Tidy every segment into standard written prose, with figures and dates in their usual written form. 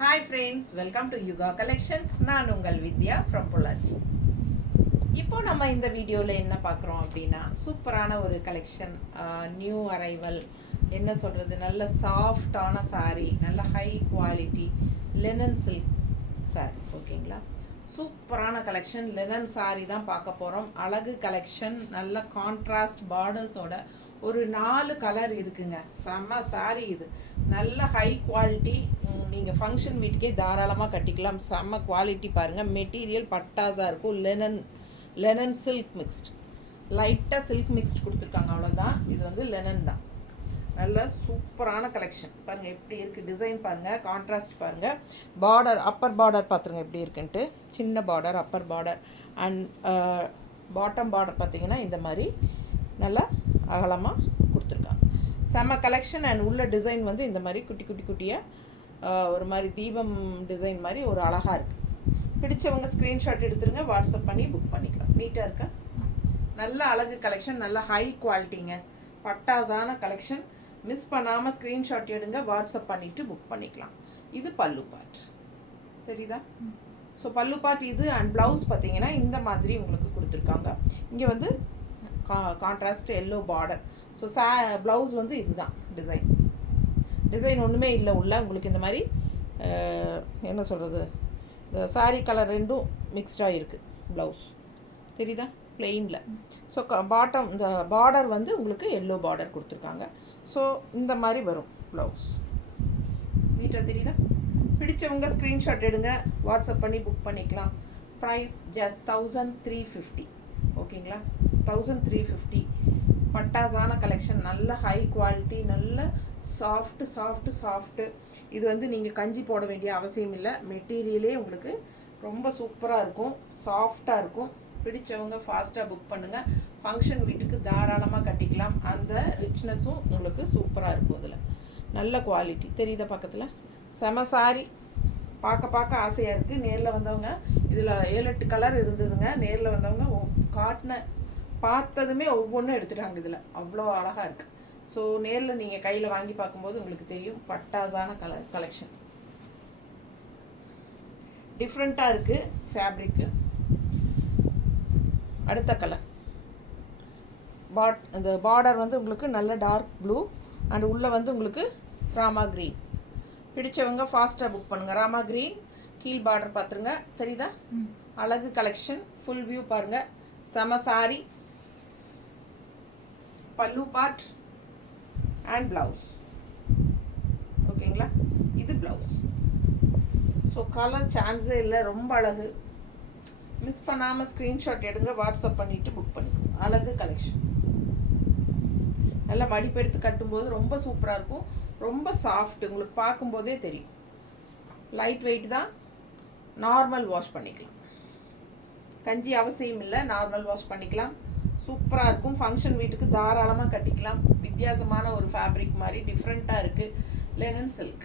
Hi friends, welcome to Yuga Collections. நான் உங்கள் வித்யா from Pollachi. இப்போ நம்ம இந்த வீடியோவில் என்ன பார்க்குறோம் அப்படின்னா சூப்பரான ஒரு கலெக்ஷன், நியூ அரைவல், என்ன சொல்கிறது, நல்ல சாஃப்டான saree, நல்ல high quality linen silk saree. ஓகேங்களா, சூப்பரான கலெக்ஷன் லெனன் saree தான் பார்க்க போகிறோம். அழகு கலெக்ஷன், நல்ல கான்ட்ராஸ்ட் பார்டர்ஸோட ஒரு 4 கலர் இருக்குங்க. செம்ம saree இது, நல்ல ஹை குவாலிட்டி. நீங்கள் ஃபங்க்ஷன் வீட்டுக்கே தாராளமாக கட்டிக்கலாம். செம்ம குவாலிட்டி பாருங்கள். மெட்டீரியல் பட்டாஸாக இருக்கும். லெனன் சில்க் மிக்ஸ்ட், லைட்டாக சில்க் மிக்ஸ்ட் கொடுத்துருக்காங்க, அவ்வளோதான். இது வந்து லெனன் தான். நல்ல சூப்பரான கலெக்ஷன் பாருங்கள் எப்படி இருக்குது. டிசைன் பாருங்கள், கான்ட்ராஸ்ட் பாருங்கள். பார்டர், அப்பர் பார்டர் பார்த்துருங்க எப்படி இருக்குன்ட்டு. சின்ன border Appar border and bottom border பார்த்திங்கன்னா இந்த மாதிரி நல்லா அகலமாக கொடுத்துருக்காங்க. செம்ம கலெக்ஷன். அண்ட் உள்ள டிசைன் வந்து இந்த மாதிரி குட்டி குட்டி குட்டியாக ஒரு மாதிரி தீபம் டிசைன் மாதிரி ஒரு அழகாக இருக்குது. பிடிச்சவங்க ஸ்க்ரீன்ஷாட் எடுத்துருங்க, வாட்ஸ்அப் பண்ணி புக் பண்ணிக்கலாம். நீட்டாக இருக்கா, நல்ல அழகு கலெக்ஷன், நல்ல ஹை குவாலிட்டிங்க, பட்டாஸான கலெக்ஷன். மிஸ் பண்ணாமல் ஸ்க்ரீன்ஷாட் எடுங்க, வாட்ஸ்அப் பண்ணிவிட்டு புக் பண்ணிக்கலாம். இது பல்லு பார்ட், சரிதா? ஸோ பல்லு பார்ட் இது. அண்ட் ப்ளவுஸ் பார்த்தீங்கன்னா இந்த மாதிரி உங்களுக்கு கொடுத்துருக்காங்க. இங்கே வந்து contrast yellow border. So blouse வந்து இதுதான் டிசைன் ஒன்றுமே இல்லை உள்ள. உங்களுக்கு இந்த மாதிரி என்ன சொல்கிறது, இந்த சாரீ கலர் ரெண்டும் மிக்ஸ்டாக இருக்குது ப்ளவுஸ், தெரியுதா? பிளெயினில். ஸோ பாட்டம் இந்த பார்டர் வந்து உங்களுக்கு எல்லோ பார்டர் கொடுத்துருக்காங்க. ஸோ இந்த மாதிரி வரும் ப்ளவுஸ். நீட்டாக தெரியுதா? பிடிச்சவங்க ஸ்க்ரீன்ஷாட் எடுங்க, வாட்ஸ்அப் பண்ணி புக் பண்ணிக்கலாம். Price just 1350. ஓகேங்களா, 1350. பட்டாஸான கலெக்ஷன், நல்ல ஹை குவாலிட்டி, நல்ல சாஃப்ட்டு. இது வந்து நீங்கள் கஞ்சி போட வேண்டிய அவசியம் இல்லை. மெட்டீரியலே உங்களுக்கு ரொம்ப சூப்பராக இருக்கும், சாஃப்டாக இருக்கும். பிடிச்சவங்க ஃபாஸ்ட்டாக புக் பண்ணுங்கள். ஃபங்க்ஷன் வீட்டுக்கு தாராளமாக கட்டிக்கலாம். அந்த ரிச்னஸும் உங்களுக்கு சூப்பராக இருக்கும். இதில் நல்ல குவாலிட்டி தெரியுதா? பக்கத்தில் செம சாரி, பார்க்க ஆசையாக இருக்குது. நேரில் வந்தவங்க, இதில் 7-8 கலர் இருந்ததுங்க. நேரில் வந்தவங்க பார்த்ததுமே ஒவ்வொன்றும் எடுத்துட்டாங்க. இதில் அவ்வளோ அழகாக இருக்குது. ஸோ நேரில் நீங்கள் கையில் வாங்கி பார்க்கும்போது உங்களுக்கு தெரியும். பட்டாஸான கலெக்ஷன், டிஃப்ரெண்ட்டாக இருக்குது ஃபேப்ரிக்கு. அடுத்த கலர் இந்த பார்டர் வந்து உங்களுக்கு நல்ல டார்க் ப்ளூ அண்ட் உள்ளே வந்து உங்களுக்கு ராமா க்ரீன். பிடிச்சவங்க ஃபாஸ்ட்டாக புக் பண்ணுங்கள். ராமா க்ரீன் கீழ் பார்டர் பார்த்துருங்க, தெரியுதா? அழகு கலெக்ஷன், ஃபுல் வியூ பாருங்கள். செம சாரி, பல்லு பார்ட் அண்ட் ப்ளவுஸ். ஓகேங்களா, இது ப்ளவுஸ். ஸோ கலர் சான்ஸே இல்லை, ரொம்ப அழகு. மிஸ் பண்ணாமல் ஸ்க்ரீன்ஷாட் எடுங்க, வாட்ஸ்அப் பண்ணிவிட்டு புக் பண்ணிக்கோங்க. அழகு கலெக்ஷன், நல்லா மடிப்பு எடுத்து கட்டும்போது ரொம்ப சூப்பராக இருக்கும். ரொம்ப சாஃப்ட், உங்களுக்கு பார்க்கும்போதே தெரியும். லைட் வெயிட் தான், நார்மல் வாஷ் பண்ணிக்கலாம். கஞ்சி அவசியம் இல்லை, நார்மல் வாஷ் பண்ணிக்கலாம். சூப்பராக இருக்கும். ஃபங்க்ஷன் வீட்டுக்கு தாராளமாக கட்டிக்கலாம். வித்தியாசமான ஒரு ஃபேப்ரிக் மாதிரி டிஃப்ரெண்ட்டாக இருக்குது. Linen silk.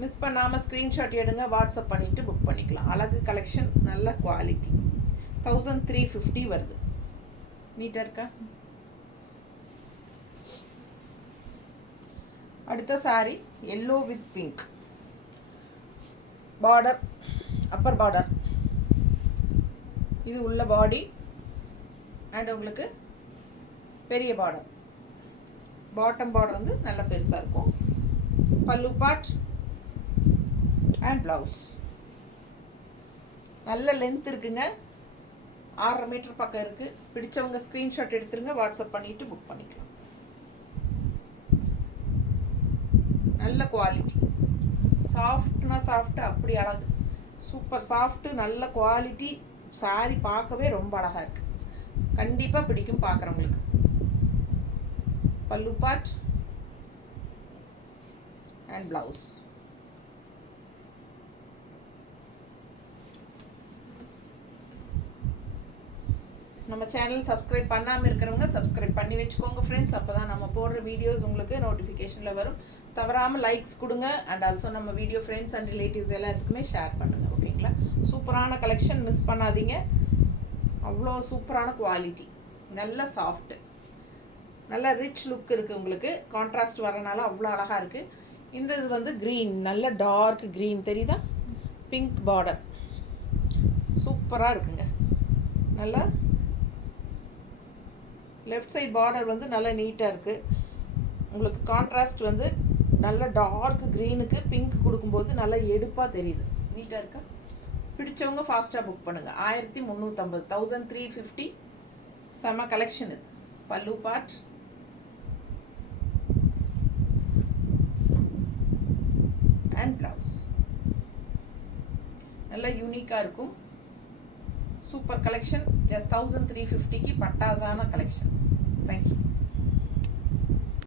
மிஸ் பண்ணாமல் ஸ்க்ரீன்ஷாட் எடுங்க, வாட்ஸ்அப் பண்ணிவிட்டு புக் பண்ணிக்கலாம். அழகு கலெக்ஷன், நல்ல குவாலிட்டி. 1350 வருது. நீட்டாக இருக்கா? அடுத்த sorry yellow with pink border, Appar border. இது உள்ள பாடி அண்ட் உங்களுக்கு பெரிய பார்டர். பாட்டம் பார்டர் வந்து நல்ல பெருசாக இருக்கும். பல்லு பார்ட் அண்ட் ப்ளவுஸ். நல்ல லென்த் இருக்குங்க, 6.5 மீட்டர் பக்கம் இருக்குது. பிடிச்சவங்க ஸ்க்ரீன்ஷாட் எடுத்துருங்க, வாட்ஸ்அப் பண்ணிவிட்டு புக் பண்ணிக்கலாம். நல்ல குவாலிட்டி, சாஃப்ட்டு, அப்படி அழகு. சூப்பர் சாஃப்ட்டு, நல்ல குவாலிட்டி. சாரி பார்க்கவே ரொம்ப அழகாக இருக்குது. கண்டிப்பாக பிடிக்கும் பார்க்குறவங்களுக்கு. பல்லு பார்ட் அண்ட் ப்ளவுஸ். நம்ம சேனல் சப்ஸ்கிரைப் பண்ணாமல் இருக்கிறவங்க சப்ஸ்கிரைப் பண்ணி வச்சுக்கோங்க ஃப்ரெண்ட்ஸ். அப்போ தான் நம்ம போடுற வீடியோஸ் உங்களுக்கு நோட்டிஃபிகேஷனில் வரும். தவறாமல் லைக்ஸ் கொடுங்க. அண்ட் ஆல்சோ நம்ம வீடியோ ஃப்ரெண்ட்ஸ் அண்ட் ரிலேட்டிவ்ஸ் எல்லாத்துக்குமே ஷேர் பண்ணுங்கள். ஓகேங்களா, சூப்பரான கலெக்ஷன், மிஸ் பண்ணாதீங்க. அவ்வளோ சூப்பரான குவாலிட்டி, நல்ல சாஃப்ட்டு, நல்ல ரிச் லுக் இருக்குது. உங்களுக்கு கான்ட்ராஸ்ட் வரனால அவ்வளோ அழகாக இருக்குது. இந்த இது வந்து க்ரீன், நல்ல டார்க் க்ரீன் தெரியுதா, பிங்க் பார்டர், சூப்பராக இருக்குங்க. நல்லா லெஃப்ட் சைட் பார்டர் வந்து நல்லா நீட்டாக இருக்குது. உங்களுக்கு கான்ட்ராஸ்ட் வந்து நல்ல டார்க் க்ரீனுக்கு பிங்க் கொடுக்கும்போது நல்லா எடுப்பாக தெரியுது, நீட்டாக இருக்கா. பிடிச்சவங்க ஃபாஸ்ட்டாக புக் பண்ணுங்கள். 1350, 1350. செம்ம கலெக்ஷன் இது. பல்லு பார்ட், அண்ட் ப்ளவுஸ் நல்லா யூனிக்காக இருக்கும். Super collection. ஜஸ்ட் 1350க்கு பட்டாசான கலெக்ஷன். தேங்க்யூ.